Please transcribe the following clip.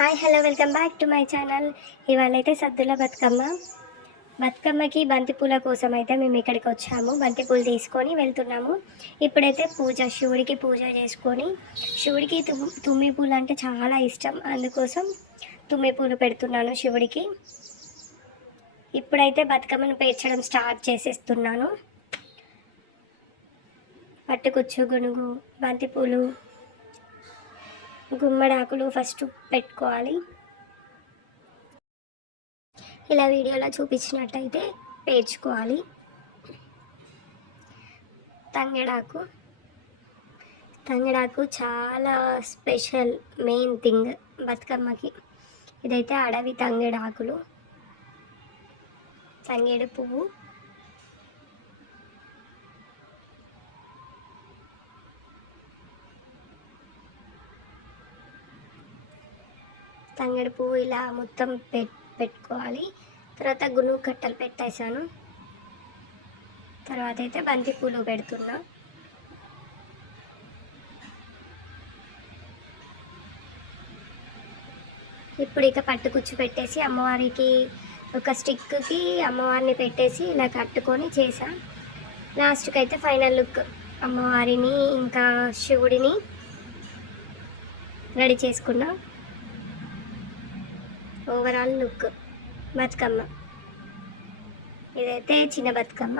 Hi hello welcome back to my channel. ఇవాళైతే సద్దుల బతుకమ్మకి బంతిపూల కోసం అయితే మేము ఇక్కడికి వచ్చాము. బంతిపూలు తీసుకొని వెళ్తున్నాము. ఇప్పుడైతే శివుడికి పూజ చేసుకొని, శివుడికి తుమ్మి పూలు అంటే చాలా ఇష్టం, అందుకోసం తుమ్మి పూలు పెడుతున్నాను శివుడికి. ఇప్పుడైతే బతుకమ్మను పేర్చడం స్టార్ట్ చేసేస్తున్నాను. పట్టుకుచ్చు, గునుగు, బంతిపూలు, గుమ్మడాకులు ఫస్ట్ పెట్టుకోవాలి. ఇలా వీడియోలో చూపించినట్టయితే పేర్చుకోవాలి. తంగేడాకు చాలా స్పెషల్, మెయిన్ థింగ్ బతుకమ్మకి. ఇదైతే అడవి తంగేడాకులు, తంగేడు పువ్వు, తంగేడు పువ్వు ఇలా మొత్తం పెట్టుకోవాలి. తర్వాత గునుగు కట్టలు పెట్టేశాను. తర్వాత అయితే బంతి పూలు పెడుతున్నా. ఇప్పుడు ఇక పట్టు కుచ్చు పెట్టేసి అమ్మవారికి ఒక స్టిక్కి అమ్మవారిని పెట్టేసి ఇలా కట్టుకొని చేసా. లాస్ట్కి అయితే ఫైనల్ లుక్ అమ్మవారిని ఇంకా శివుడిని రెడీ చేసుకున్నా. Overall look Bathukamma. ఇదైతే చిన్న బతుకమ్మ.